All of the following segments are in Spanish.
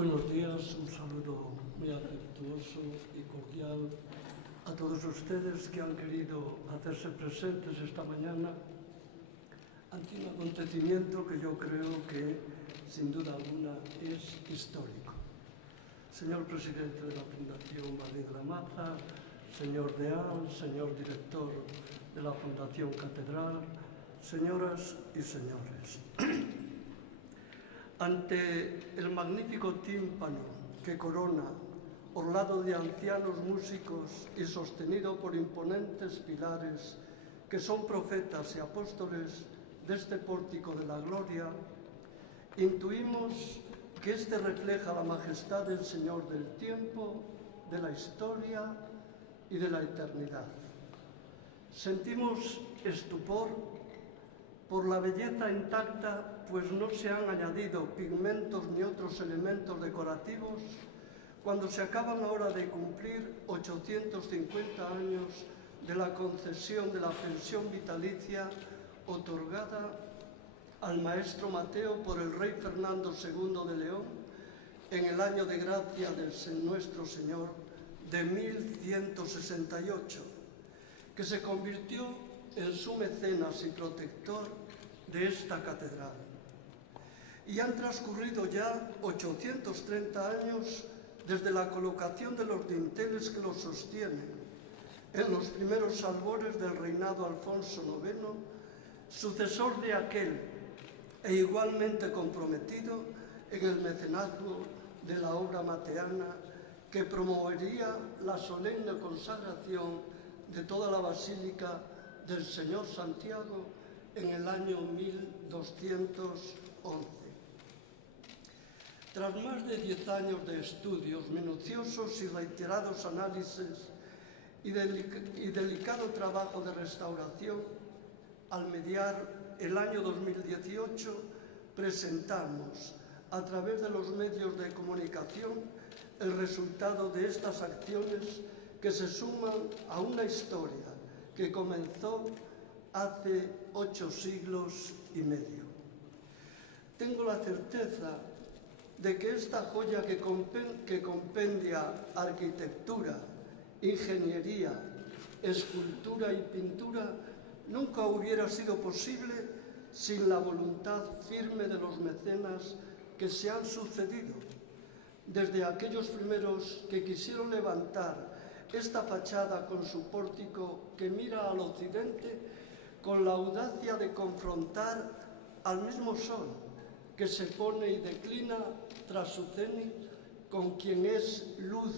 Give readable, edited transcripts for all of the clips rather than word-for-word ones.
Buenos días, un saludo muy afectuoso y cordial a todos ustedes que han querido hacerse presentes esta mañana ante un acontecimiento que yo creo que, sin duda alguna, es histórico. Señor presidente de la Fundación Valí de la Maza, señor deán, señor director de la Fundación Catedral, señoras y señores. Ante el magnífico tímpano que corona, orlado de ancianos músicos y sostenido por imponentes pilares que son profetas y apóstoles de este pórtico de la gloria, intuimos que este refleja la majestad del Señor del tiempo, de la historia y de la eternidad. Sentimos estupor por la belleza intacta, pues no se han añadido pigmentos ni otros elementos decorativos cuando se acaban ahora de cumplir 850 años de la concesión de la pensión vitalicia otorgada al maestro Mateo por el rey Fernando II de León en el año de gracia de nuestro Señor de 1168, que se convirtió en su mecenas y protector de esta catedral. Y han transcurrido ya 830 años desde la colocación de los dinteles que los sostienen en los primeros albores del reinado Alfonso IX, sucesor de aquel e igualmente comprometido en el mecenazgo de la obra mateana que promovería la solemne consagración de toda la Basílica del Señor Santiago en el año 1211. Tras más de 10 años de estudios minuciosos y reiterados análisis y delicado trabajo de restauración, al mediar el año 2018 presentamos a través de los medios de comunicación el resultado de estas acciones que se suman a una historia que comenzó hace 8 siglos y medio. Tengo la certeza de que esta joya que compendia arquitectura, ingeniería, escultura y pintura nunca hubiera sido posible sin la voluntad firme de los mecenas que se han sucedido, desde aquellos primeros que quisieron levantar esta fachada con su pórtico que mira al occidente con la audacia de confrontar al mismo sol que se pone y declina tras su cenit con quien es luz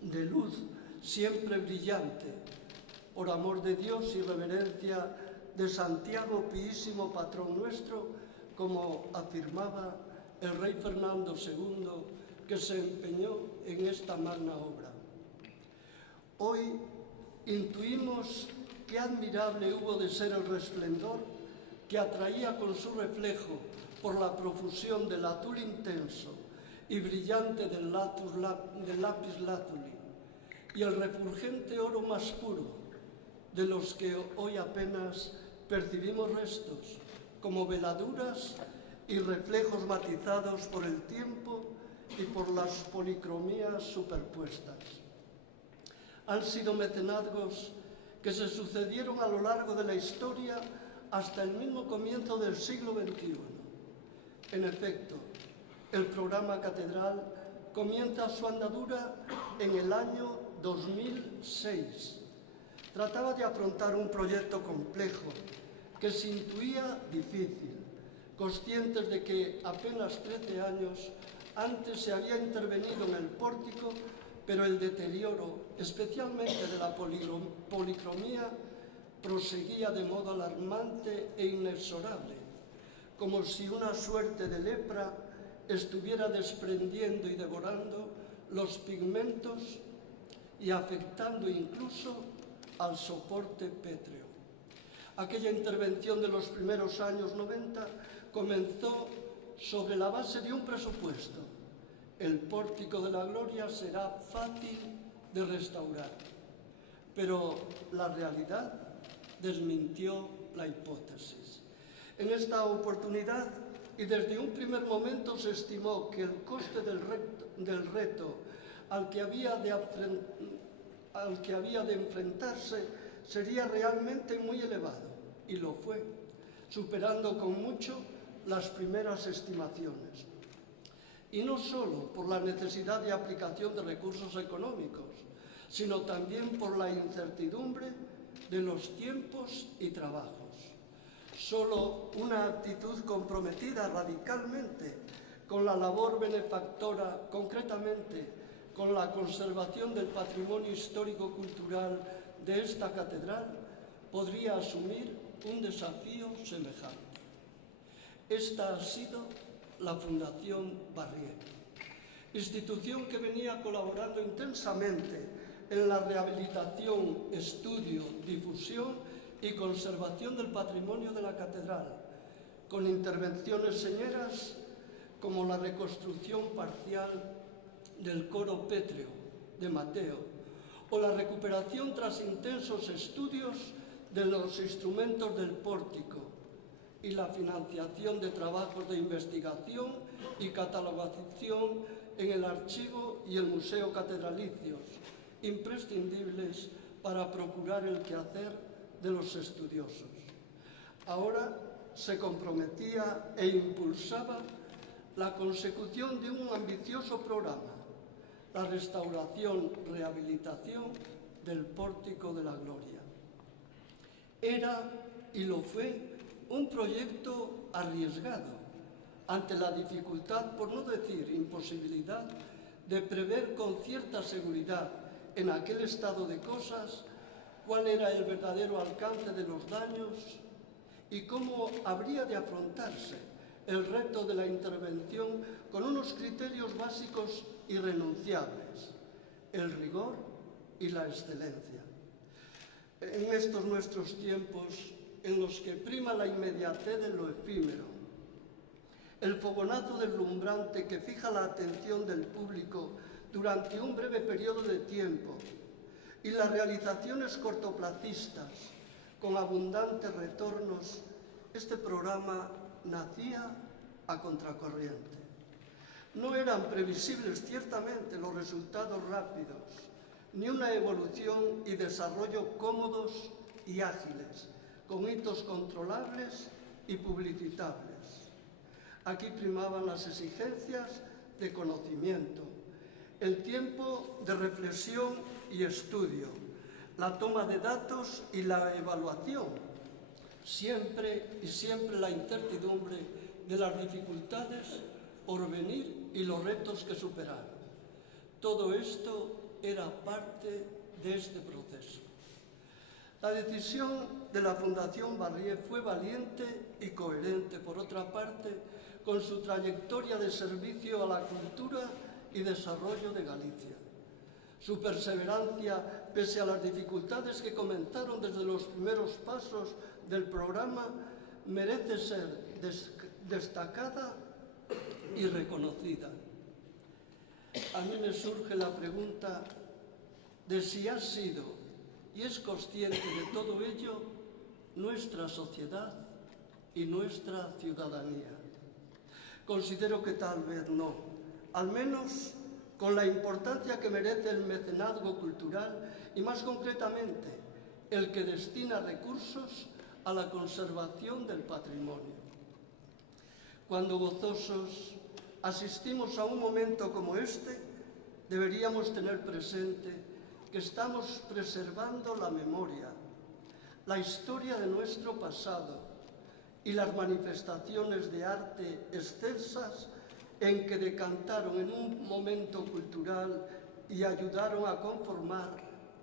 de luz siempre brillante, por amor de Dios y reverencia de Santiago, piísimo patrón nuestro, como afirmaba el rey Fernando II, que se empeñó en esta magna obra. Hoy intuimos qué admirable hubo de ser el resplendor que atraía con su reflejo por la profusión del azul intenso y brillante del lápiz lazuli y el refulgente oro más puro, de los que hoy apenas percibimos restos, como veladuras y reflejos matizados por el tiempo y por las policromías superpuestas. Han sido mecenazgos que se sucedieron a lo largo de la historia hasta el mismo comienzo del siglo XXI. En efecto, el programa Catedral comienza su andadura en el año 2006. Trataba de afrontar un proyecto complejo que se intuía difícil, conscientes de que apenas 13 años antes se había intervenido en el pórtico, pero el deterioro, especialmente de la policromía, proseguía de modo alarmante e inexorable, como si una suerte de lepra estuviera desprendiendo y devorando los pigmentos y afectando incluso al soporte pétreo. Aquella intervención de los primeros años 90 comenzó sobre la base de un presupuesto. El pórtico de la gloria será fácil de restaurar, pero la realidad desmintió la hipótesis. En esta oportunidad y desde un primer momento se estimó que el coste del reto al que había de enfrentarse sería realmente muy elevado, y lo fue, superando con mucho las primeras estimaciones. Y no solo por la necesidad de aplicación de recursos económicos, sino también por la incertidumbre de los tiempos y trabajos. Solo una actitud comprometida radicalmente con la labor benefactora, concretamente con la conservación del patrimonio histórico-cultural de esta catedral, podría asumir un desafío semejante. Esta ha sido la Fundación Barrié, institución que venía colaborando intensamente en la rehabilitación, estudio, difusión y conservación del patrimonio de la catedral, con intervenciones señeras como la reconstrucción parcial del coro pétreo de Mateo o la recuperación tras intensos estudios de los instrumentos del pórtico y la financiación de trabajos de investigación y catalogación en el archivo y el museo catedralicios, imprescindibles para procurar el quehacer de los estudiosos. Ahora se comprometía e impulsaba la consecución de un ambicioso programa, la restauración-rehabilitación del Pórtico de la Gloria. Era, y lo fue, un proyecto arriesgado, ante la dificultad, por no decir imposibilidad, de prever con cierta seguridad en aquel estado de cosas cuál era el verdadero alcance de los daños y cómo habría de afrontarse el reto de la intervención con unos criterios básicos irrenunciables: el rigor y la excelencia. En estos nuestros tiempos, en los que prima la inmediatez de lo efímero, el fogonazo deslumbrante que fija la atención del público durante un breve periodo de tiempo y las realizaciones cortoplacistas con abundantes retornos, este programa nacía a contracorriente. No eran previsibles ciertamente los resultados rápidos, ni una evolución y desarrollo cómodos y ágiles, con hitos controlables y publicitables. Aquí primaban las exigencias de conocimiento, el tiempo de reflexión y estudio, la toma de datos y la evaluación, siempre la incertidumbre de las dificultades por venir y los retos que superar. Todo esto era parte de este proceso. La decisión de la Fundación Barrié fue valiente y coherente, por otra parte, con su trayectoria de servicio a la cultura y desarrollo de Galicia. Su perseverancia, pese a las dificultades que comenzaron desde los primeros pasos del programa, merece ser destacada y reconocida. A mí me surge la pregunta de si ha sido y es consciente de todo ello nuestra sociedad y nuestra ciudadanía. Considero que tal vez no, al menos con la importancia que merece el mecenazgo cultural y, más concretamente, el que destina recursos a la conservación del patrimonio. Cuando gozosos asistimos a un momento como este, deberíamos tener presente que estamos preservando la memoria, la historia de nuestro pasado y las manifestaciones de arte excelsas en que decantaron en un momento cultural y ayudaron a conformar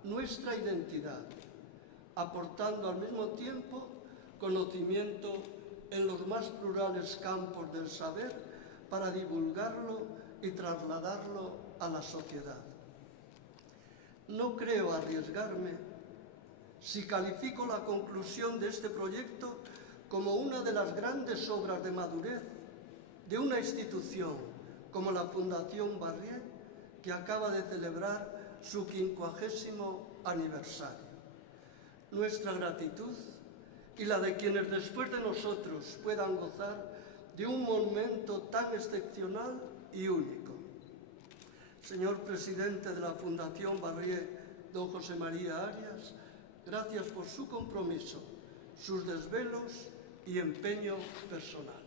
nuestra identidad, aportando al mismo tiempo conocimiento en los más plurales campos del saber para divulgarlo y trasladarlo a la sociedad. No creo arriesgarme si califico la conclusión de este proyecto como una de las grandes obras de madurez de una institución como la Fundación Barrié, que acaba de celebrar su 50º aniversario. Nuestra gratitud y la de quienes después de nosotros puedan gozar de un momento tan excepcional y único. Señor presidente de la Fundación Barrié, don José María Arias, gracias por su compromiso, sus desvelos y empeño personal.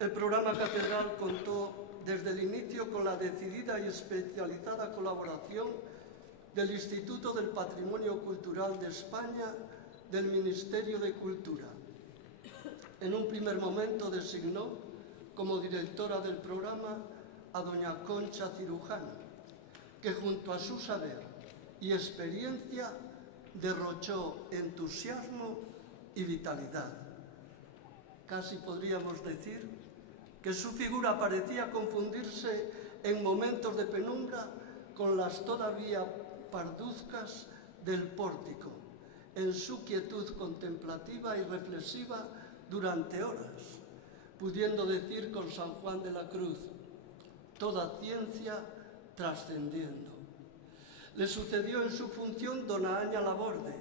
El programa Catedral contó desde el inicio con la decidida y especializada colaboración del Instituto del Patrimonio Cultural de España, del Ministerio de Cultura. En un primer momento designó como directora del programa a doña Concha Cirujano, que junto a su saber y experiencia derrochó entusiasmo y vitalidad. Casi podríamos decir que su figura parecía confundirse en momentos de penumbra con las todavía parduzcas del pórtico, en su quietud contemplativa y reflexiva durante horas, pudiendo decir con San Juan de la Cruz, toda ciencia trascendiendo. Le sucedió en su función dona Aña Laborde,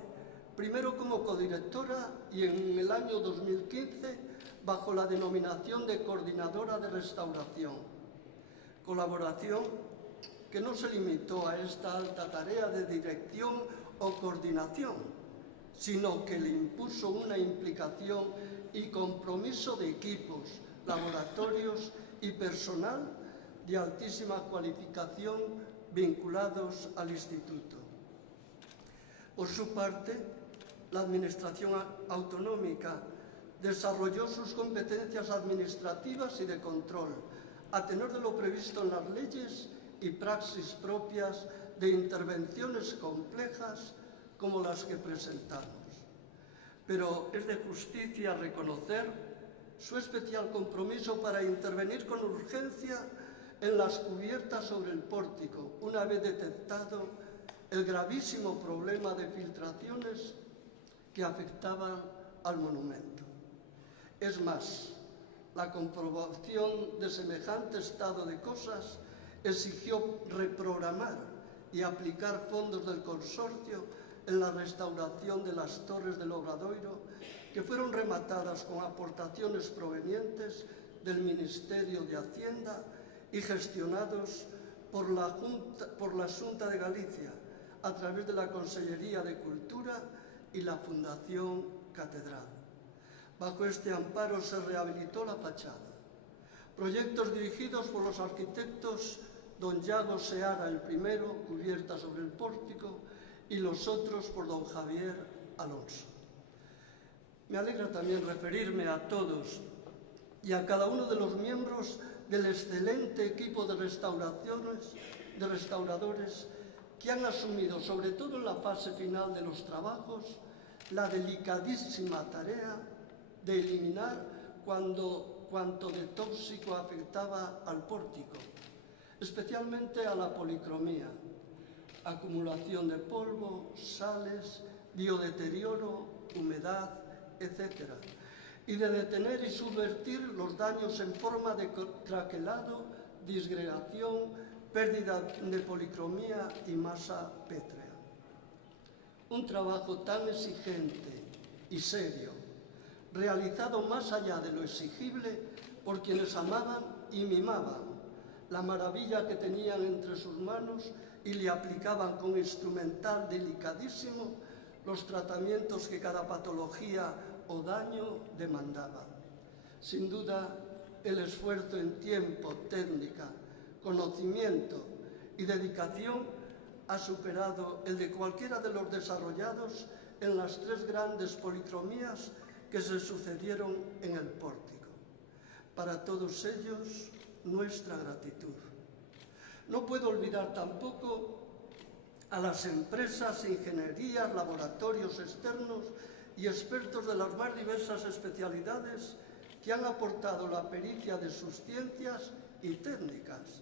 primero como codirectora y en el año 2015 bajo la denominación de Coordinadora de Restauración. Colaboración que no se limitó a esta alta tarea de dirección o coordinación, sino que le impuso una implicación y compromiso de equipos, laboratorios y personal de altísima cualificación vinculados al Instituto. Por su parte, la Administración autonómica desarrolló sus competencias administrativas y de control, a tenor de lo previsto en las leyes y praxis propias de intervenciones complejas como las que presentamos. Pero es de justicia reconocer su especial compromiso para intervenir con urgencia en las cubiertas sobre el pórtico, una vez detectado el gravísimo problema de filtraciones que afectaban al monumento. Es más, la comprobación de semejante estado de cosas exigió reprogramar y aplicar fondos del consorcio en la restauración de las torres del Obradoiro, que fueron rematadas con aportaciones provenientes del Ministerio de Hacienda y gestionados por la Xunta de Galicia, a través de la Consellería de Cultura y la Fundación Catedral. Bajo este amparo se rehabilitó la fachada. Proyectos dirigidos por los arquitectos don Yago Seara, el primero, cubierta sobre el pórtico, y los otros por don Javier Alonso. Me alegra también referirme a todos y a cada uno de los miembros del excelente equipo de restauradores que han asumido, sobre todo en la fase final de los trabajos, la delicadísima tarea de eliminar cuanto de tóxico afectaba al pórtico, especialmente a la policromía, acumulación de polvo, sales, biodeterioro, humedad, etc., y de detener y subvertir los daños en forma de craquelado, disgregación, pérdida de policromía y masa pétrea. Un trabajo tan exigente y serio, realizado más allá de lo exigible por quienes amaban y mimaban la maravilla que tenían entre sus manos y le aplicaban con instrumental delicadísimo los tratamientos que cada patología o daño demandaba. Sin duda, el esfuerzo en tiempo, técnica, conocimiento y dedicación ha superado el de cualquiera de los desarrollados en las tres grandes policromías que se sucedieron en el pórtico. Para todos ellos, nuestra gratitud. No puedo olvidar tampoco a las empresas, ingenierías, laboratorios externos y expertos de las más diversas especialidades que han aportado la pericia de sus ciencias y técnicas,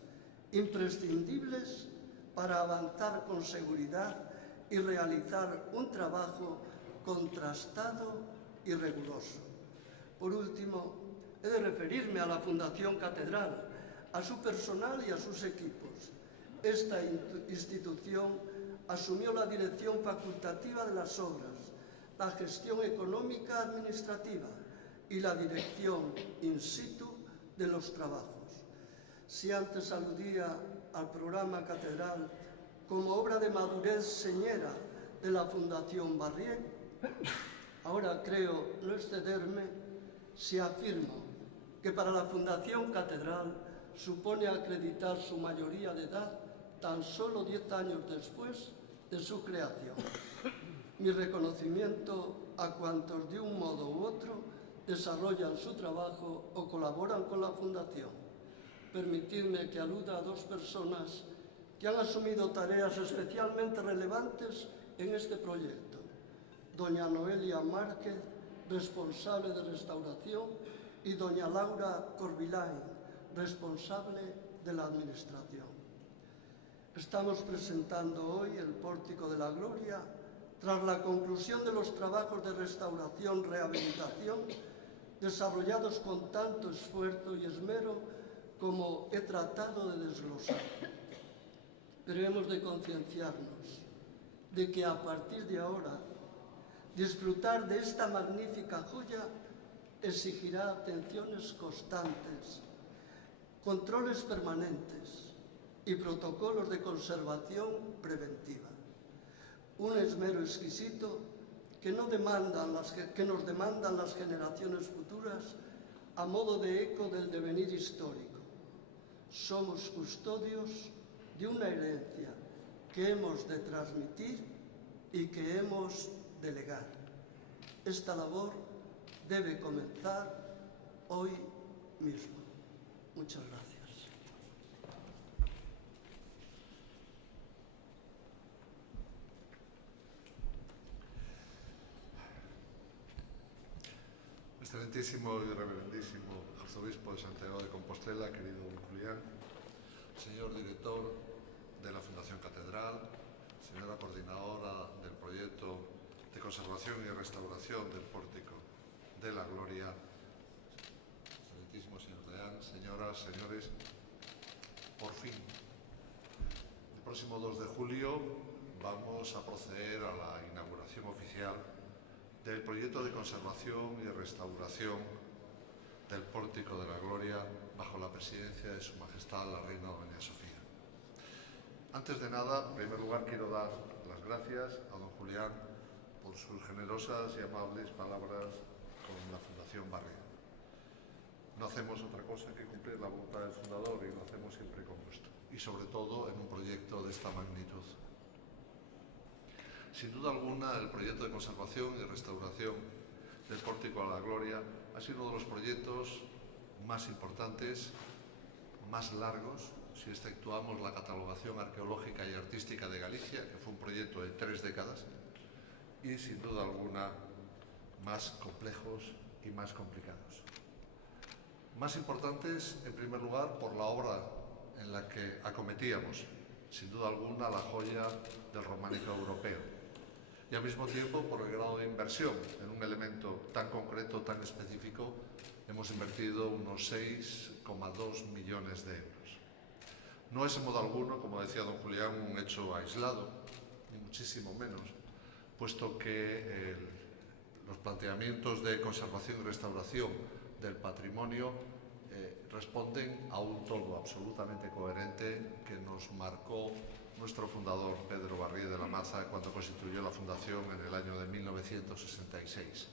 imprescindibles para avanzar con seguridad y realizar un trabajo contrastado y riguroso. Por último, he de referirme a la Fundación Catedral, a su personal y a sus equipos. Esta institución asumió la dirección facultativa de las obras, la gestión económica administrativa y la dirección in situ de los trabajos. Si antes aludía al programa Catedral como obra de madurez señera de la Fundación Barrié, ahora creo no excederme si afirmo que para la Fundación Catedral supone acreditar su mayoría de edad tan solo 10 años después de su creación. Mi reconocimiento a cuantos de un modo u otro desarrollan su trabajo o colaboran con la Fundación. Permitidme que aluda a 2 personas que han asumido tareas especialmente relevantes en este proyecto. Doña Noelia Márquez, responsable de restauración, y doña Laura Corbilain, responsable de la administración. Estamos presentando hoy el Pórtico de la Gloria tras la conclusión de los trabajos de restauración-rehabilitación desarrollados con tanto esfuerzo y esmero como he tratado de desglosar. Pero hemos de concienciarnos de que a partir de ahora disfrutar de esta magnífica joya exigirá atenciones constantes, controles permanentes y protocolos de conservación preventiva. Un esmero exquisito que nos demandan las generaciones futuras a modo de eco del devenir histórico. Somos custodios de una herencia que hemos de transmitir y que hemos de legar. Esta labor debe comenzar hoy mismo. Muchas gracias. Excelentísimo y reverendísimo arzobispo de Santiago de Compostela, querido don Julián, señor director de la Fundación Catedral, señora coordinadora del proyecto de conservación y restauración del Pórtico de la Gloria, excelentísimo señor deán, señoras, señores, por fin, el próximo 2 de julio vamos a proceder a la inauguración oficial del proyecto de conservación y restauración del Pórtico de la Gloria bajo la presidencia de Su Majestad la Reina Doña Sofía. Antes de nada, en primer lugar, quiero dar las gracias a don Julián por sus generosas y amables palabras con la Fundación Barrié. No hacemos otra cosa que cumplir la voluntad del fundador y lo hacemos siempre con gusto. Y sobre todo en un proyecto de esta magnitud. Sin duda alguna, el proyecto de conservación y restauración del Pórtico a la Gloria ha sido uno de los proyectos más importantes, más largos, si exceptuamos la catalogación arqueológica y artística de Galicia, que fue un proyecto de 3 décadas, y sin duda alguna más complejos y más complicados. Más importantes, en primer lugar, por la obra en la que acometíamos, sin duda alguna, la joya del románico europeo. Y al mismo tiempo por el grado de inversión en un elemento tan concreto, tan específico. Hemos invertido unos 6,2 millones de euros. No es en modo alguno, como decía don Julián, un hecho aislado, ni muchísimo menos, puesto que los planteamientos de conservación y restauración del patrimonio responden a un todo absolutamente coherente que nos marcó nuestro fundador, Pedro Barrié de la Maza, cuando constituyó la Fundación en el año de 1966.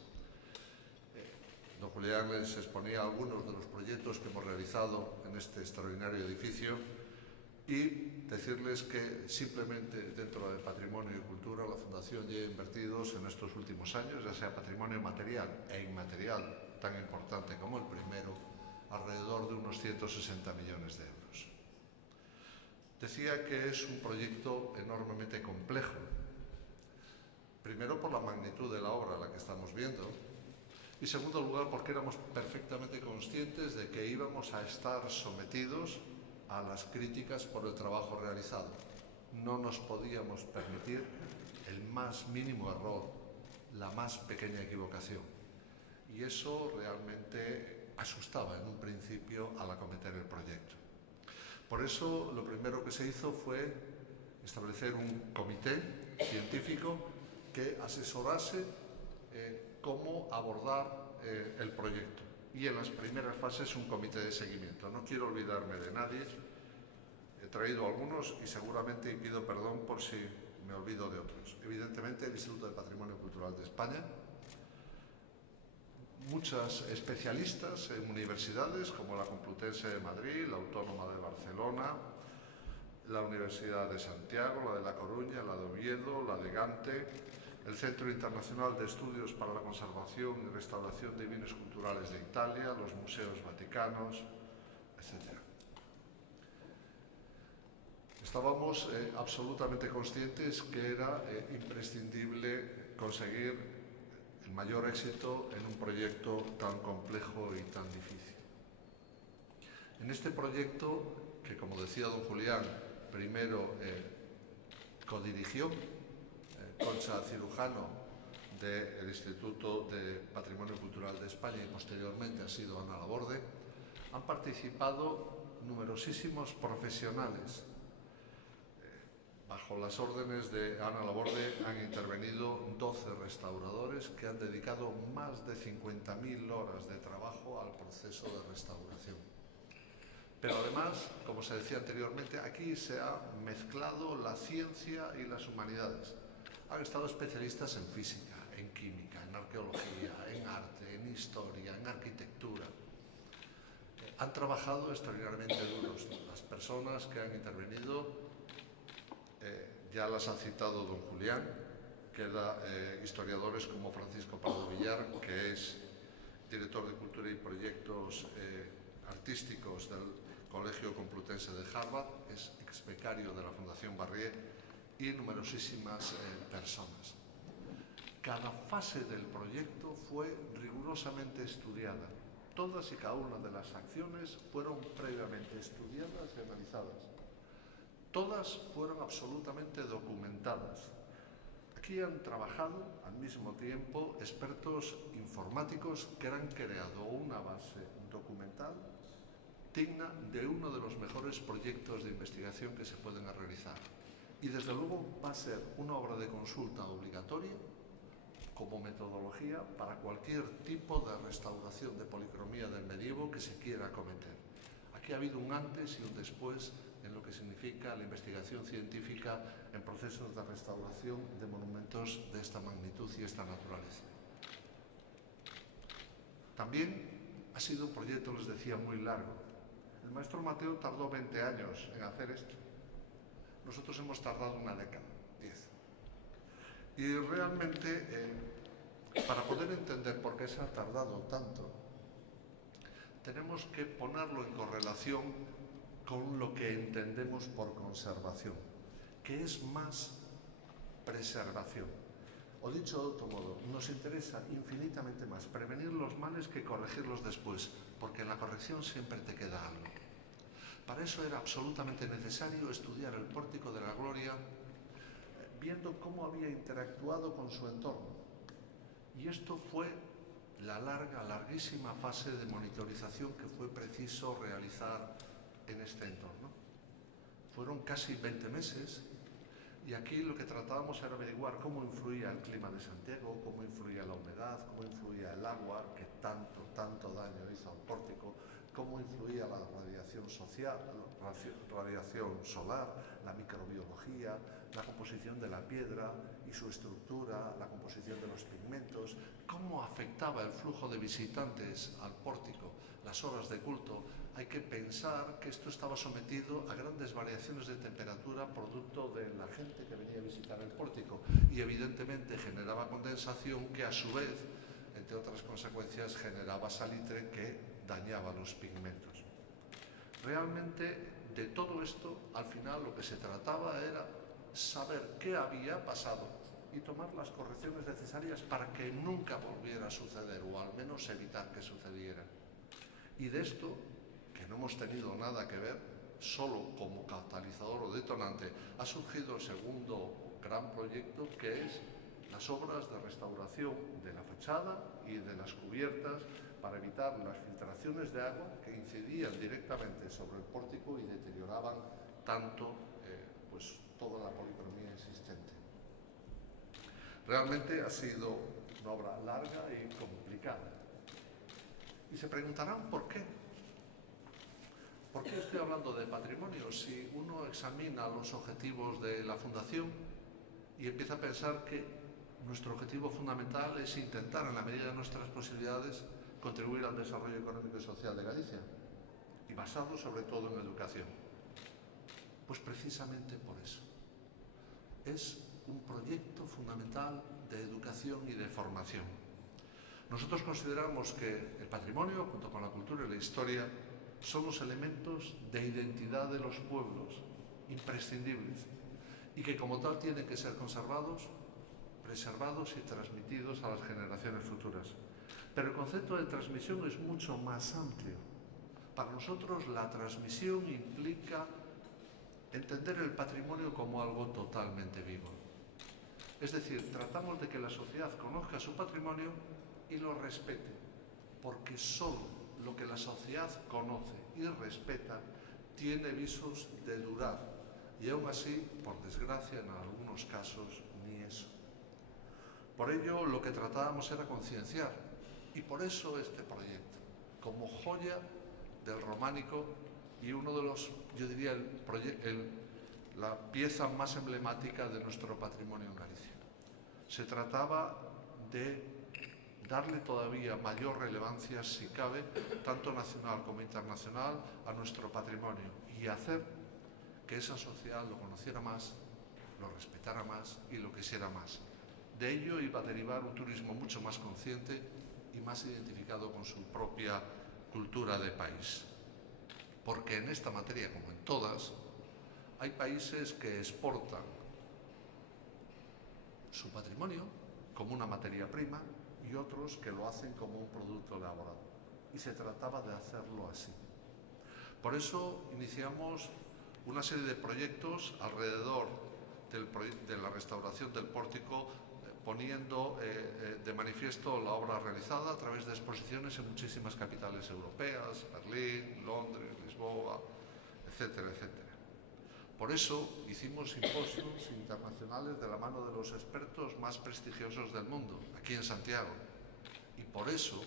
Don Julián les exponía algunos de los proyectos que hemos realizado en este extraordinario edificio y decirles que simplemente dentro del patrimonio y cultura la Fundación lleva invertidos en estos últimos años, ya sea patrimonio material e inmaterial, tan importante como el primero, alrededor de unos 160 millones de euros. Decía que es un proyecto enormemente complejo. Primero por la magnitud de la obra a la que estamos viendo y en segundo lugar porque éramos perfectamente conscientes de que íbamos a estar sometidos a las críticas por el trabajo realizado. No nos podíamos permitir el más mínimo error, la más pequeña equivocación. Y eso realmente asustaba en un principio al acometer el proyecto. Por eso lo primero que se hizo fue establecer un comité científico que asesorase cómo abordar el proyecto y en las primeras fases un comité de seguimiento. No quiero olvidarme de nadie, he traído algunos y seguramente pido perdón por si me olvido de otros. Evidentemente el Instituto de Patrimonio Cultural de España, muchas especialistas en universidades como la Complutense de Madrid, la Autónoma de Barcelona, la Universidad de Santiago, la de La Coruña, la de Oviedo, la de Gante, el Centro Internacional de Estudios para la Conservación y Restauración de Bienes Culturales de Italia, los museos vaticanos, etc. Estábamos absolutamente conscientes que era imprescindible conseguir el mayor éxito en un proyecto tan complejo y tan difícil. En este proyecto, que como decía don Julián, primero codirigió Concha Cirujano del Instituto de Patrimonio Cultural de España y posteriormente ha sido Ana Laborde, han participado numerosísimos profesionales. Bajo las órdenes de Ana Laborde han intervenido 12 restauradores que han dedicado más de 50.000 horas de trabajo al proceso de restauración. Pero además, como se decía anteriormente, aquí se ha mezclado la ciencia y las humanidades. Han estado especialistas en física, en química, en arqueología, en arte, en historia, en arquitectura. Han trabajado extraordinariamente duros. Las personas que han intervenido ya las ha citado don Julián, queda historiadores como Francisco Pardo Villar, que es director de Cultura y Proyectos Artísticos del Colegio Complutense de Harvard, es ex becario de la Fundación Barrié y numerosísimas personas. Cada fase del proyecto fue rigurosamente estudiada. Todas y cada una de las acciones fueron previamente estudiadas y analizadas. Todas fueron absolutamente documentadas. Aquí han trabajado al mismo tiempo expertos informáticos que han creado una base documental digna de uno de los mejores proyectos de investigación que se pueden realizar. Y desde luego va a ser una obra de consulta obligatoria como metodología para cualquier tipo de restauración de policromía del medievo que se quiera acometer. Aquí ha habido un antes y un después en lo que significa la investigación científica en procesos de restauración de monumentos de esta magnitud y esta naturaleza. También ha sido un proyecto, les decía, muy largo. El maestro Mateo tardó 20 años en hacer esto. Nosotros hemos tardado una década, 10. Y realmente, para poder entender por qué se ha tardado tanto, tenemos que ponerlo en correlación con lo que entendemos por conservación, que es más preservación. O dicho de otro modo, nos interesa infinitamente más prevenir los males que corregirlos después, porque en la corrección siempre te queda algo. Para eso era absolutamente necesario estudiar el Pórtico de la Gloria, viendo cómo había interactuado con su entorno. Y esto fue la larguísima fase de monitorización que fue preciso realizar en este entorno. Fueron casi 20 meses y aquí lo que tratábamos era averiguar cómo influía el clima de Santiago, cómo influía la humedad, cómo influía el agua, que tanto daño hizo al pórtico, cómo influía la radiación solar, la microbiología, la composición de la piedra y su estructura, la composición de los pigmentos, cómo afectaba el flujo de visitantes al pórtico, las horas de culto. Hay que pensar que esto estaba sometido a grandes variaciones de temperatura producto de la gente que venía a visitar el pórtico y evidentemente generaba condensación que a su vez, entre otras consecuencias, generaba salitre que dañaba los pigmentos. Realmente de todo esto, al final lo que se trataba era saber qué había pasado y tomar las correcciones necesarias para que nunca volviera a suceder o al menos evitar que sucediera. Y de esto, que no hemos tenido nada que ver, solo como catalizador o detonante, ha surgido el segundo gran proyecto, que es las obras de restauración de la fachada y de las cubiertas para evitar las filtraciones de agua que incidían directamente sobre el pórtico y deterioraban tanto pues toda la policromía existente. Realmente ha sido una obra larga y complicada. Y se preguntarán por qué. ¿Por qué estoy hablando de patrimonio? Si uno examina los objetivos de la Fundación y empieza a pensar que nuestro objetivo fundamental es intentar, en la medida de nuestras posibilidades, contribuir al desarrollo económico y social de Galicia, y basado sobre todo en educación. Pues precisamente por eso. Es un proyecto fundamental de educación y de formación. Nosotros consideramos que el patrimonio, junto con la cultura y la historia, son los elementos de identidad de los pueblos, imprescindibles, y que como tal tienen que ser conservados, preservados y transmitidos a las generaciones futuras. Pero el concepto de transmisión es mucho más amplio. Para nosotros la transmisión implica entender el patrimonio como algo totalmente vivo. Es decir, tratamos de que la sociedad conozca su patrimonio y lo respete, porque solo lo que la sociedad conoce y respeta tiene visos de durar, y aún así, por desgracia, en algunos casos, ni eso. Por ello, lo que tratábamos era concienciar, y por eso este proyecto, como joya del románico y uno de los, yo diría, la pieza más emblemática de nuestro patrimonio en Galicia. Se trataba de darle todavía mayor relevancia, si cabe, tanto nacional como internacional, a nuestro patrimonio y hacer que esa sociedad lo conociera más, lo respetara más y lo quisiera más. De ello iba a derivar un turismo mucho más consciente y más identificado con su propia cultura de país. Porque en esta materia, como en todas, hay países que exportan su patrimonio como una materia prima y otros que lo hacen como un producto elaborado. Y se trataba de hacerlo así. Por eso iniciamos una serie de proyectos alrededor de la restauración del pórtico, poniendo de manifiesto la obra realizada a través de exposiciones en muchísimas capitales europeas, Berlín, Londres, Lisboa, etcétera, etcétera. Por eso hicimos simposios internacionales de la mano de los expertos más prestigiosos del mundo, aquí en Santiago. Y por eso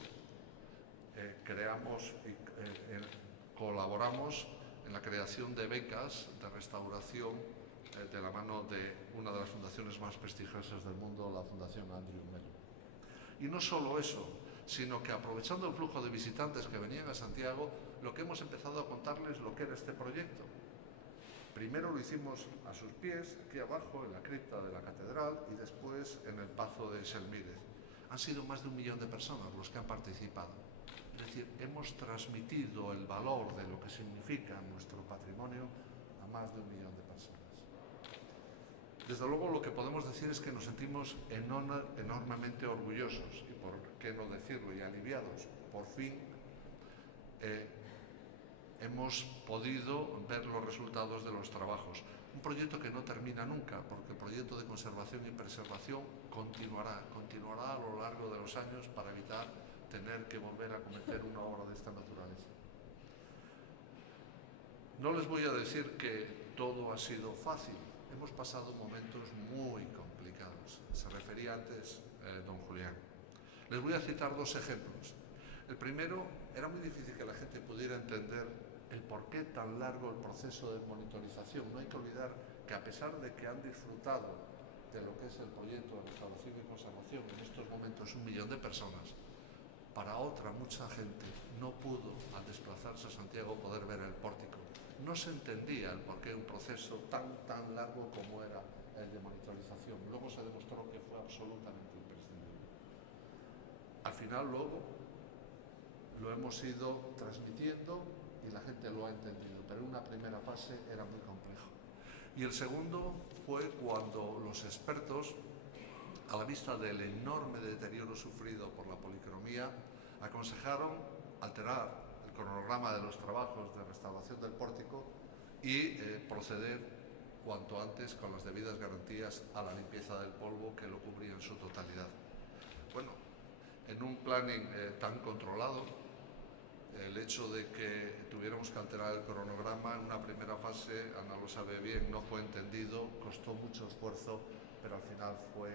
creamos y colaboramos en la creación de becas de restauración de la mano de una de las fundaciones más prestigiosas del mundo, la Fundación Andrew Mellon. Y no solo eso, sino que aprovechando el flujo de visitantes que venían a Santiago, lo que hemos empezado a contarles lo que era este proyecto. Primero lo hicimos a sus pies, aquí abajo, en la cripta de la catedral, y después en el Pazo de Selmírez. Han sido más de 1 millón de personas los que han participado. Es decir, hemos transmitido el valor de lo que significa nuestro patrimonio a más de 1 millón de personas. Desde luego, lo que podemos decir es que nos sentimos enormemente orgullosos, y por qué no decirlo, y aliviados. Por fin hemos podido ver los resultados de los trabajos. Un proyecto que no termina nunca, porque el proyecto de conservación y preservación continuará a lo largo de los años para evitar tener que volver a cometer una obra de esta naturaleza. No les voy a decir que todo ha sido fácil. Hemos pasado momentos muy complicados. Se refería antes don Julián. Les voy a citar 2 ejemplos. El primero, era muy difícil que la gente pudiera entender el por qué tan largo el proceso de monitorización. No hay que olvidar que a pesar de que han disfrutado de lo que es el proyecto de restauración y conservación, en estos momentos 1 millón de personas, para otra mucha gente no pudo, al desplazarse a Santiago, poder ver el pórtico. No se entendía el por qué un proceso tan largo como era el de monitorización. Luego se demostró que fue absolutamente imprescindible. Al final, luego, lo hemos ido transmitiendo y la gente lo ha entendido, pero en una primera fase era muy complejo. Y el segundo fue cuando los expertos, a la vista del enorme deterioro sufrido por la policromía, aconsejaron alterar el cronograma de los trabajos de restauración del pórtico y proceder cuanto antes con las debidas garantías a la limpieza del polvo que lo cubría en su totalidad. Bueno, en un planning tan controlado, el hecho de que tuviéramos que alterar el cronograma en una primera fase, Ana lo sabe bien, no fue entendido, costó mucho esfuerzo, pero al final fue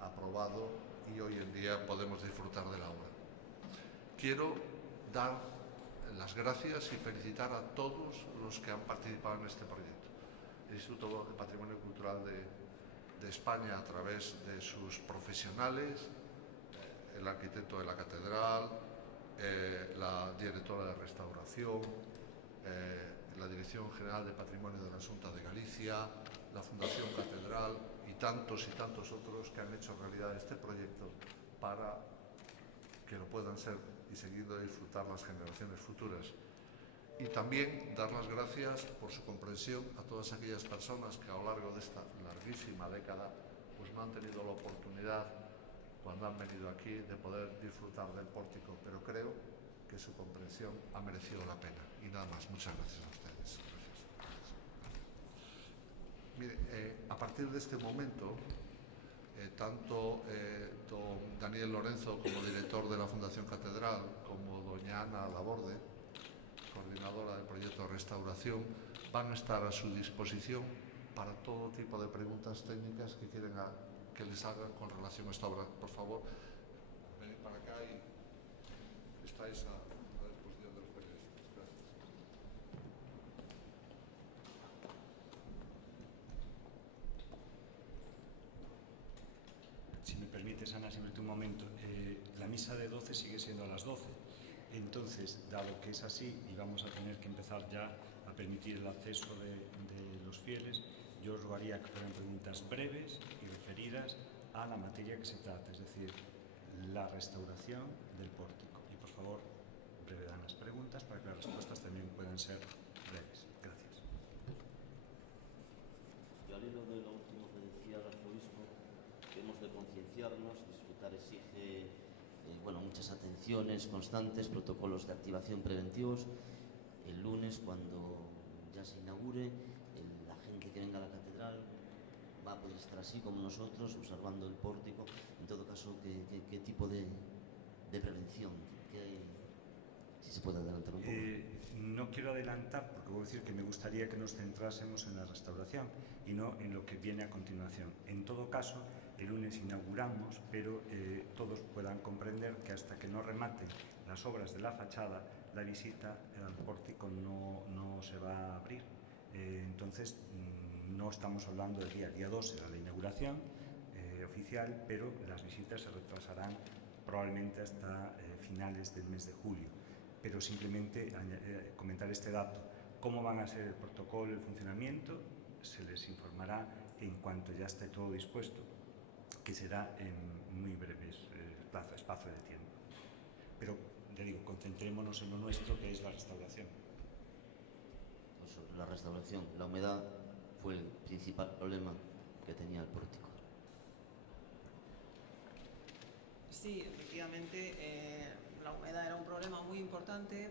aprobado y hoy en día podemos disfrutar de la obra. Quiero dar las gracias y felicitar a todos los que han participado en este proyecto. El Instituto de Patrimonio Cultural de España, a través de sus profesionales, el arquitecto de la catedral, la directora de restauración, la Dirección General de Patrimonio de la Xunta de Galicia, la Fundación Catedral y tantos otros que han hecho realidad este proyecto para que lo puedan ser y seguir de disfrutar las generaciones futuras. Y también dar las gracias por su comprensión a todas aquellas personas que a lo largo de esta larguísima década pues no han tenido la oportunidad, cuando han venido aquí, de poder disfrutar del pórtico, pero creo que su comprensión ha merecido la pena. Y nada más, muchas gracias a ustedes. Gracias. Mire, a partir de este momento, tanto don Daniel Lorenzo, como director de la Fundación Catedral, como doña Ana Laborde, coordinadora del proyecto de restauración, van a estar a su disposición para todo tipo de preguntas técnicas que quieren que les hagan con relación a esta obra. Por favor, venid para acá y estáis a la disposición de los periodistas. Gracias. Si me permites, Ana, simplemente un momento. La misa de 12 sigue siendo a las 12. Entonces, dado que es así y vamos a tener que empezar ya a permitir el acceso de los fieles, yo os rogaría que fueran preguntas breves y referidas a la materia que se trata, es decir, la restauración del pórtico. Y por favor, brevedad las preguntas para que las respuestas también puedan ser breves. Gracias. Y al hilo de lo último que decía el arzobispo, que hemos de concienciarnos, disfrutar exige muchas atenciones constantes, protocolos de activación preventivos. El lunes, cuando ya se inaugure, la gente que venga a la catedral va a poder estar así como nosotros, observando el pórtico. En todo caso, ¿qué tipo de prevención? Si se puede adelantar un poco. No quiero adelantar, porque voy a decir que me gustaría que nos centrásemos en la restauración y no en lo que viene a continuación. En todo caso, el lunes inauguramos, pero todos puedan comprender que hasta que no rematen las obras de la fachada, la visita al pórtico no se va a abrir. Entonces, no estamos hablando del día 2 será la inauguración oficial, pero las visitas se retrasarán probablemente hasta finales del mes de julio. Pero simplemente comentar este dato. ¿Cómo van a ser el protocolo, el funcionamiento? Se les informará en cuanto ya esté todo dispuesto, que será en muy breves espacio de tiempo. Pero, ya digo, concentrémonos en lo nuestro, que es la restauración. Pues sobre la restauración, la humedad fue el principal problema que tenía el pórtico. Sí, efectivamente, la humedad era un problema muy importante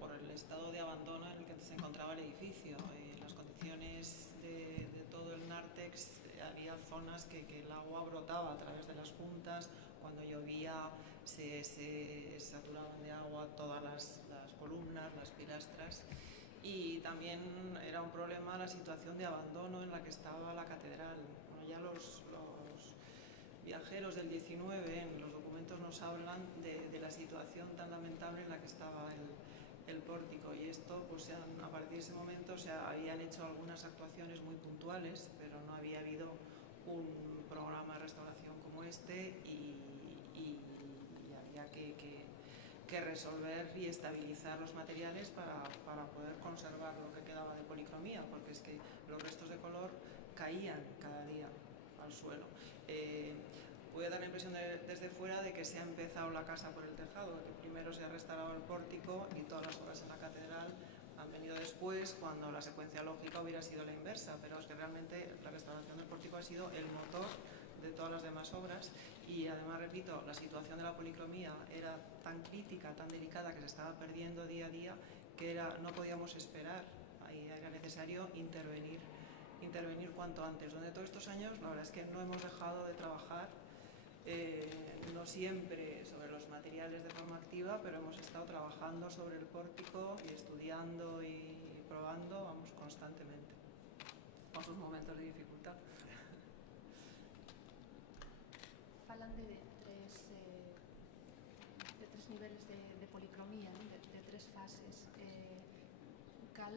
por el estado de abandono en el que se encontraba el edificio. Las condiciones de todo el nártex, había zonas que el agua brotaba a través de las juntas. Cuando llovía se saturaban de agua todas las columnas, las pilastras. Y también era un problema la situación de abandono en la que estaba la catedral. Bueno, ya los viajeros del 19 en los documentos nos hablan de la situación tan lamentable en la que estaba el pórtico, y esto, pues a partir de ese momento se habían hecho algunas actuaciones muy puntuales, pero no había habido un programa de restauración como este, y había que resolver y estabilizar los materiales para poder conservar lo que quedaba de policromía, porque es que los restos de color caían cada día al suelo. Puede dar la impresión desde fuera de que se ha empezado la casa por el tejado, que primero se ha restaurado el pórtico y todas las obras en la catedral han venido después, cuando la secuencia lógica hubiera sido la inversa, pero es que realmente la restauración del pórtico ha sido el motor de todas las demás obras. Y además, repito, la situación de la policromía era tan crítica, tan delicada, que se estaba perdiendo día a día, que no podíamos esperar, ahí era necesario intervenir cuanto antes. Durante todos estos años, la verdad es que no hemos dejado de trabajar, no siempre sobre los materiales de forma activa, pero hemos estado trabajando sobre el pórtico y estudiando y probando, vamos, constantemente, con sus momentos de dificultad. Falan de tres niveles de policromía, de cal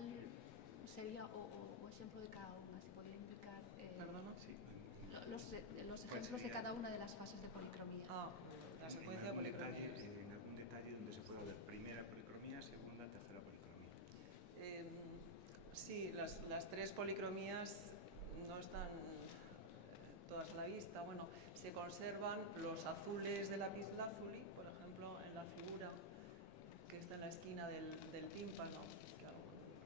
sería o exemplo de cada unha? Se podría indicar Perdona. Sí. los ejemplos de cada una de las fases de policromía. La secuencia de policromías. En algún detalle donde se pueda ver primera policromía, segunda, tercera policromía. Sí, las tres policromías no están todas a la vista. Bueno, se conservan los azules de lapislázuli, por ejemplo, en la figura que está en la esquina del tímpano, que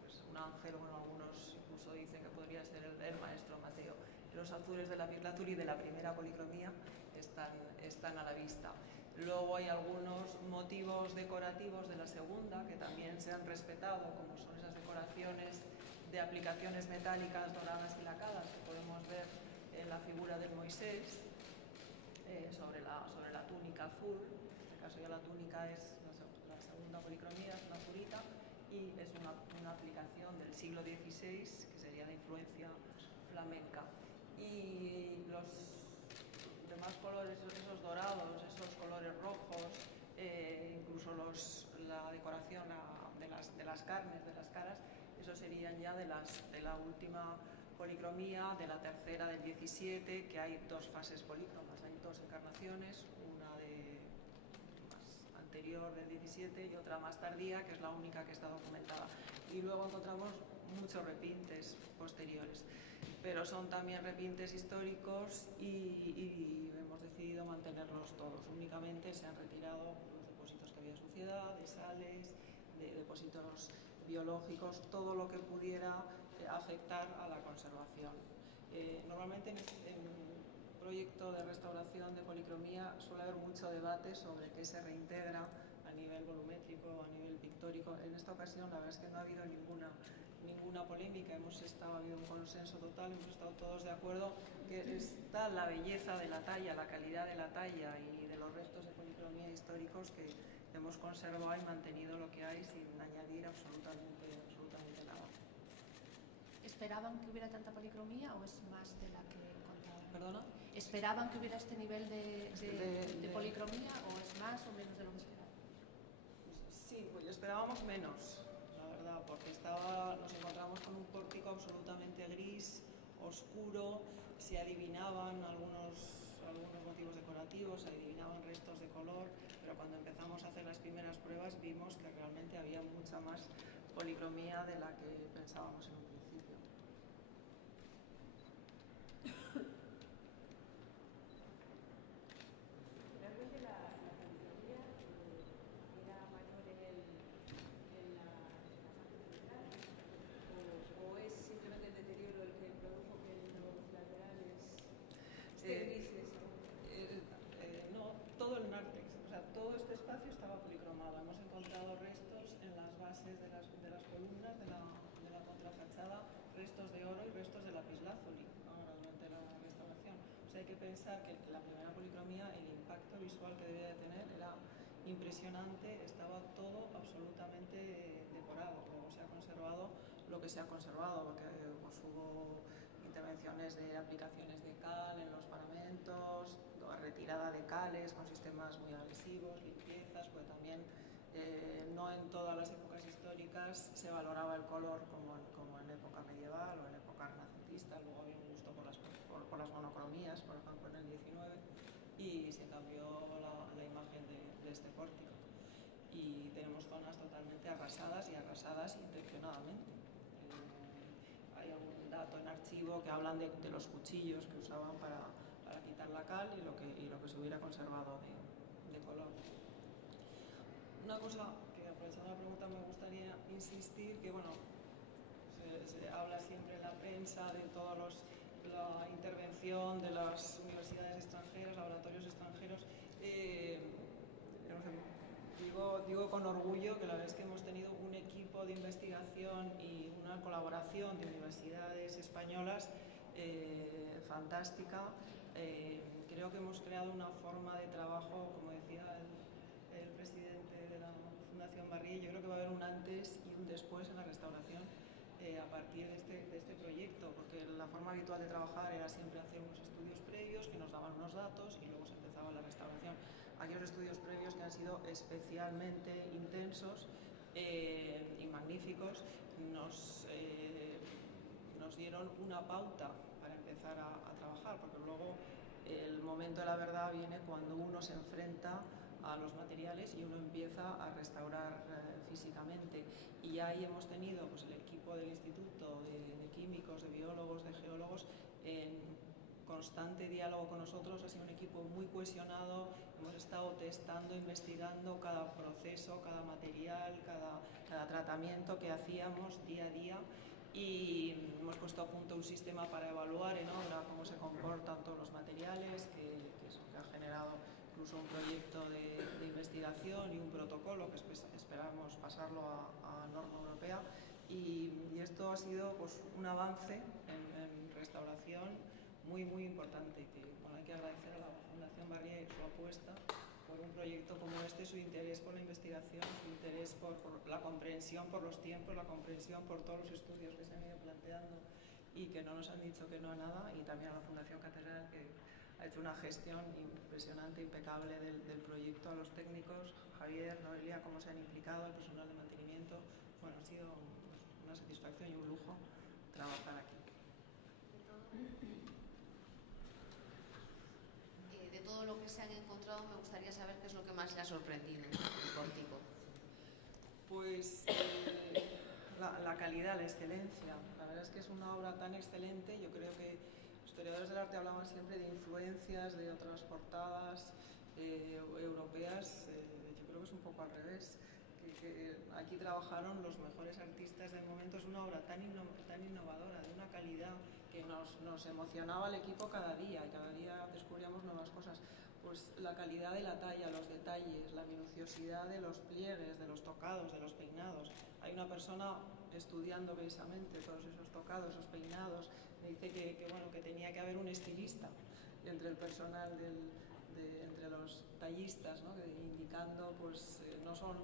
pues, un ángel, bueno, algunos incluso dicen que podría ser el maestro Mateo. Los azules de lapislázuli de la primera policromía están a la vista. Luego hay algunos motivos decorativos de la segunda que también se han respetado, como son esas decoraciones de aplicaciones metálicas doradas y lacadas que podemos ver en la figura del Moisés sobre la túnica azul. En este caso ya la túnica es la segunda policromía, es una azulita, y es una aplicación del siglo XVI, que sería de influencia flamenca. Y los demás colores, esos dorados, esos colores rojos, incluso la decoración de las carnes, de las caras, eso serían ya de la última policromía, de la tercera del 17, que hay dos fases polícromas, hay dos encarnaciones, una más anterior del 17 y otra más tardía, que es la única que está documentada. Y luego encontramos muchos repintes posteriores, pero son también repintes históricos y hemos decidido mantenerlos todos. Únicamente se han retirado los depósitos que había de suciedad, de sales, de depósitos biológicos, todo lo que pudiera afectar a la conservación. Normalmente en un proyecto de restauración de policromía suele haber mucho debate sobre qué se reintegra a nivel volumétrico o a nivel pictórico. En esta ocasión la verdad es que no ha habido ninguna polémica, ha habido un consenso total, hemos estado todos de acuerdo que está la belleza de la talla, la calidad de la talla y de los restos de policromía históricos que hemos conservado y mantenido lo que hay sin añadir absolutamente nada. ¿Esperaban que hubiera tanta policromía o es más de la que contaban? ¿Perdona? ¿Esperaban que hubiera este nivel de policromía o es más o menos de lo que esperaban? Sí, pues esperábamos menos, la verdad, porque nos encontramos con un pórtico absolutamente gris, oscuro, se adivinaban algunos motivos decorativos, se adivinaban restos de color, pero cuando empezamos a hacer las primeras pruebas vimos que realmente había mucha más policromía de la que pensábamos en un principio. Realmente la policromía era mayor en la parte central o es simplemente el deterioro el que produjo que los laterales estén grises. No, todo el nártex, o sea, todo este espacio estaba policromado. Hemos encontrado restos en las bases de las columnas de la contrafachada, restos de oro y restos de lapislázuli durante la restauración. O sea, hay que pensar que la primera policromía, el impacto visual que debía de tener era impresionante, estaba todo absolutamente decorado. Luego se ha conservado lo que se ha conservado, porque pues, hubo intervenciones de aplicaciones de cal en los paramentos, retirada de cales con sistemas muy agresivos, limpiezas, pues también no en todas las épocas históricas se valoraba el color como en época medieval o en época renacentista. Luego había un gusto por las monocromías, por ejemplo en el 19, y se cambió la imagen de este pórtico. Y tenemos zonas totalmente arrasadas y arrasadas intencionadamente. Hay algún dato en archivo que hablan de los cuchillos que usaban para quitar la cal y lo que se hubiera conservado de color. Una cosa que, aprovechando la pregunta, me gustaría insistir, que bueno, se habla siempre en la prensa de toda la intervención de las universidades extranjeras, laboratorios extranjeros. Digo con orgullo que la verdad es que hemos tenido un equipo de investigación y una colaboración de universidades españolas fantástica. Creo que hemos creado una forma de trabajo, como decía el presidente de la Fundación Barrié, yo creo que va a haber un antes y un después en la restauración a partir de este proyecto, porque la forma habitual de trabajar era siempre hacer unos estudios previos que nos daban unos datos y luego se empezaba la restauración. Aquellos estudios previos que han sido especialmente intensos y magníficos, nos dieron una pauta para empezar a trabajar, porque luego el momento de la verdad viene cuando uno se enfrenta a los materiales y uno empieza a restaurar físicamente. Y ahí hemos tenido pues, el equipo del instituto de químicos, de biólogos, de geólogos en constante diálogo con nosotros. Ha sido un equipo muy cohesionado, hemos estado testando, investigando cada proceso, cada material, cada tratamiento que hacíamos día a día, y hemos puesto a punto un sistema para evaluar en obra cómo se comportan todos los materiales, que ha generado incluso un proyecto de investigación y un protocolo que esperamos pasarlo a norma europea, y esto ha sido pues, un avance en restauración muy importante, que bueno, hay que agradecer a la Fundación Barrier su apuesta por un proyecto como este, su interés por la investigación, su interés por la comprensión por los tiempos, la comprensión por todos los estudios que se han ido planteando y que no nos han dicho que no a nada, y también a la Fundación Catedral, que ha hecho una gestión impresionante, impecable del proyecto, a los técnicos, Javier, Noelia, cómo se han implicado, el personal de mantenimiento. Bueno, ha sido una satisfacción y un lujo trabajar aquí. De todo lo que se han encontrado, me gustaría saber qué es lo que más le ha sorprendido en el pórtico. Pues la calidad, la excelencia. La verdad es que es una obra tan excelente. Yo creo que los historiadores del arte hablaban siempre de influencias de otras portadas europeas. Yo creo que es un poco al revés. Que aquí trabajaron los mejores artistas del momento. Es una obra tan innovadora, de una calidad que nos emocionaba al equipo cada día, y cada día descubríamos nuevas cosas. Pues la calidad de la talla, los detalles, la minuciosidad de los pliegues, de los tocados, de los peinados. Hay una persona estudiando precisamente todos esos tocados, esos peinados. Me dice que tenía que haber un estilista entre el personal entre los tallistas, ¿no? Indicando, pues no son,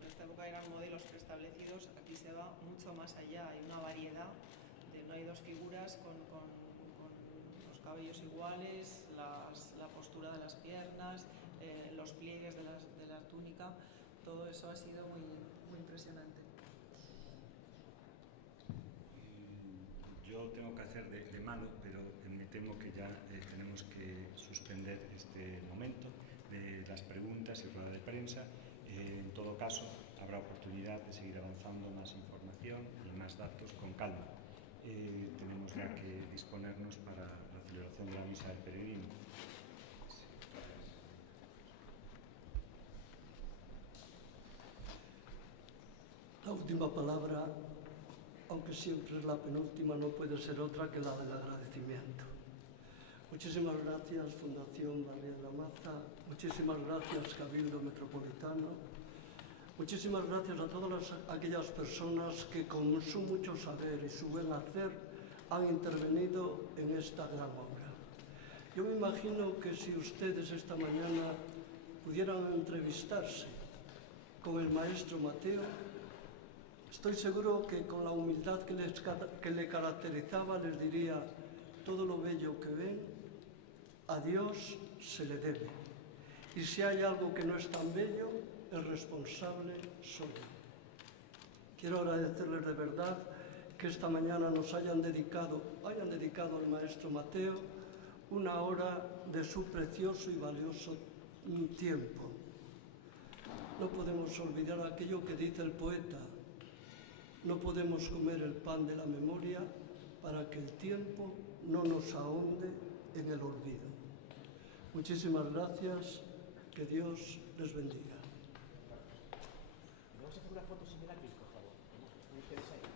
en esta época eran modelos preestablecidos, aquí se va mucho más allá, hay una variedad, no hay dos figuras con los cabellos iguales, la postura de las piernas, los pliegues de la túnica, todo eso ha sido muy impresionante. Yo tengo que hacer de malo, pero me temo que ya tenemos que suspender este momento de las preguntas y rueda de prensa. En todo caso, habrá oportunidad de seguir avanzando más información y más datos con calma. Tenemos ya que disponernos para la celebración de la misa del peregrino. La última palabra, aunque siempre es la penúltima, no puede ser otra que la del agradecimiento. Muchísimas gracias, Fundación Barrier La Maza, muchísimas gracias, Cabildo Metropolitano, muchísimas gracias a todas aquellas personas que con su mucho saber y su buen hacer han intervenido en esta gran obra. Yo me imagino que si ustedes esta mañana pudieran entrevistarse con el maestro Mateo, estoy seguro que con la humildad que le caracterizaba les diría: todo lo bello que ven, a Dios se le debe. Y si hay algo que no es tan bello, el responsable soy yo. Quiero agradecerles de verdad que esta mañana nos hayan dedicado al maestro Mateo una hora de su precioso y valioso tiempo. No podemos olvidar aquello que dice el poeta: no podemos comer el pan de la memoria para que el tiempo no nos ahonde en el olvido. Muchísimas gracias, que Dios les bendiga. Vamos a hacer una foto sin el lápiz, por favor. Muy interesante.